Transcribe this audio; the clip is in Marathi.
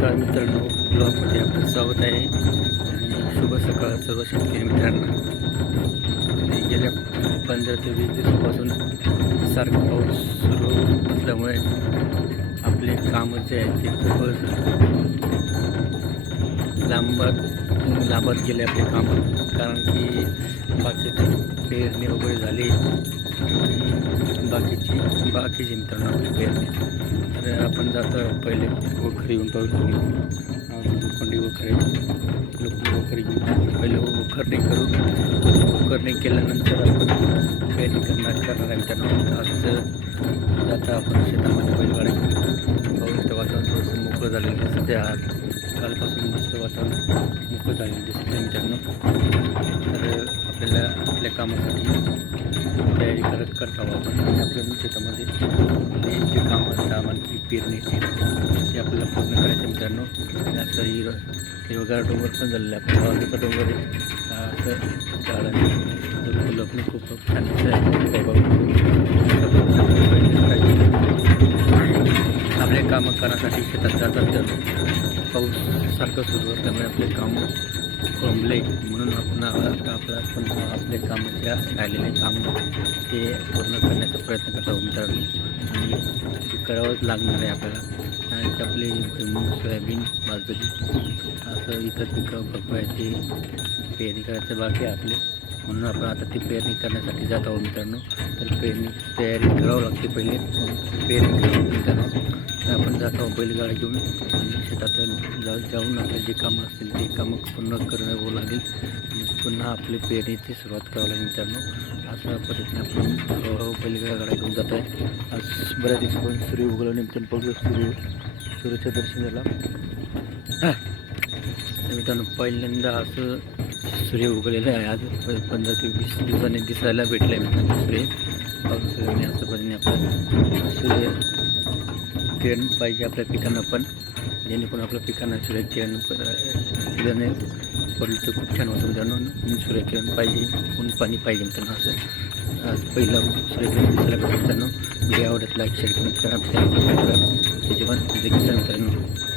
नमस्कार मित्रांनो ब्लॉगमध्ये आपलं स्वागत आहे. आणि शुभ सकाळ सर्व शेतकरी मित्रांना. गेल्या पंधरा ते वीस दिवसापासून सारखा पाऊस सुरू असल्यामुळे आपले कामं जे आहेत ते खूपच लांबत लांबत गेले आपले कामं. कारण की बाकीची पेरणी वगैरे झाली. आणि बाकीची बाकीची मित्रांनो आपली पेरणी. तर आपण जातो पहिले वखरी घेऊन पाहू लोखंडी वखरे लोखंडी वखरी घेऊन पहिले वखरणी करू. वखरणी केल्यानंतर आपण पेरणी करणार करणार आहे मित्रांनो आज जाता आपण शेतामध्ये बैलगाडी घेऊन पाऊस वातावरण थोडंसं मोकळं झालेलं दिसतं त्या कालपासून मस्त वातावरण मोकळं झालेलं दिसतं मित्रांनो. तर आपल्याला आपल्या कामासाठी तयारी करत करत आपण. आपल्या शेतामध्ये आपले जे कामं असतात आम्हाला पेरणीची ते आपल्याला पूर्ण करायचे मित्रांनो. त्याचं हिर हिरवगार डोंगर पण झालेलं आहे आपल्या गावाचा डोंगर आहे? असं झाडांनी फुलं पण खूप छान आहे आपले कामं करण्यासाठी शेतात जातात तर पाऊस सारखं सुरू त्यामुळे आपले कामं कोंबले म्हणून आपण आता आपला पण आपले कामं ज्या राहिलेले काम ते पूर्ण करण्यात प्रयत्न करत आहोत मित्रांनो. आणि ते करावंच लागणार आहे आपल्याला. आणि ते आपले भुईमूग सोयाबीन बाजरी असं इतर पिकं भरपूर आहे ते पेरणी करायचं बाकी आहे आपले. म्हणून आपण आता ती पेरणी करण्यासाठी जात आहोत मित्रांनो. तर पेरणी तयारी करावं लागते पहिले. पेरणी करावं मित्रांनो. आपण म्हणजे जातो बैलगाडा घेऊन आणि शेतात जाऊ जाऊन आपले जे कामं असतील ते कामं पूर्ण करावं लागेल. आणि पुन्हा आपली पेरणीची सुरुवात करावी लागेल मित्रांनो. अशा पद्धतीने आपण हळूहळू बैलगाडा घेऊन जात आहे. आज बऱ्याच दिवसापासून सूर्य उगवलं बघू सूर्य सूर्याचं दर्शन झाला मित्रांनो पहिल्यांदा असं सूर्य उगवलेलं आहे. आज पंधरा ते वीस दिवसांनी दिसायला भेटलं आहे मित्रांनो सूर्य. पाऊस सूर्याने असं पद्धतीने आपलं सूर्य किरण पाहिजे आपल्या पिकांना पण. जेणेकरून आपल्या पिकांना सूर्यकिरण किरण पडलं तर खूप छान होतं मित्रांनो सूर्यकिरण पाहिजे ऊन पाणी पाहिजे मित्रांनो असं. आज पहिलं सूर्यकिरण दिसायला भेटलं मित्रांनो जे आवडत लाईक शेअर करून करा. त्याचे पण मित्रांनो.